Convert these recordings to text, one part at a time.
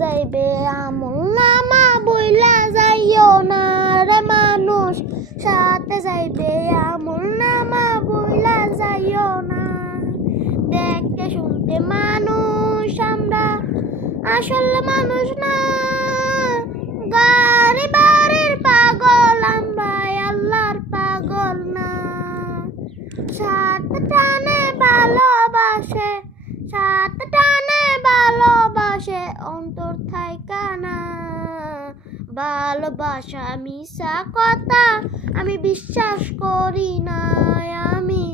যাইবে আমল নামা বইলা যাইও না রে মানুষ, সাথে যাইবে আমল নামা বইলা যাইও না। দেখতে শুনতে মানুষ আমরা, আসলে মানুষ না, গাড়ি বাড়ির পাগল আমরা, আল্লাহর পাগল না। সাথে টানে ভালোবাসে, সাথে টানে ভালোবাসে, অন্তর থাইকা না। ভালোবাসা মিশা কথা আমি বিশ্বাস করি না, আমি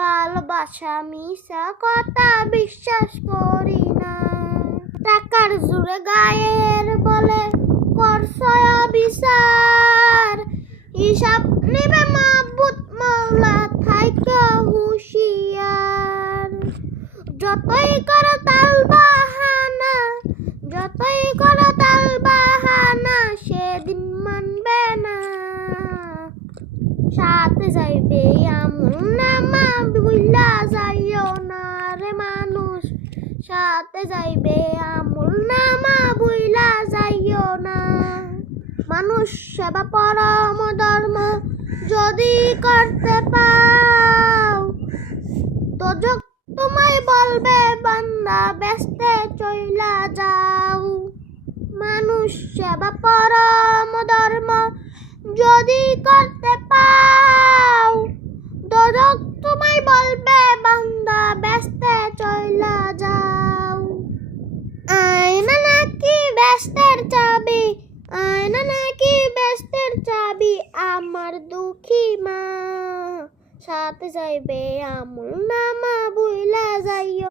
ভালোবাসা মিশা কথা বিশ্বাস করি না। টাকার জোরে গায়ের বলে করছয় বিচার, হিসাব নিবে মাবুদ মাওলা থাইকা হুঁশিয়ার। যতই করো তাল বাহানা, যতই করো তাল বাহানা, সেদিন মানবে না। সাথে যাইবে আমল নামা বুইলা যাইও না রে মানুষ, সাথে যাইবে আমল নামা বুইলা যাইও না। মানুষ সেবা পরম ধর্ম যদি করতে পাও, তো তোমায় বলবে বান্দা বেস্তে চইলা যাও। মানুষ সেবা পরম ধর্ম যদি করতে পাও, তো তোমায় বলবে বান্দা বেস্তে চইলা যাও। আয়না নাকি বেস্তের চাবি, আয়না নাকি বেস্তের চাবি, আমার দুঃখী মা। সাথে যাইবে আমল নামা বুইলা যাইও।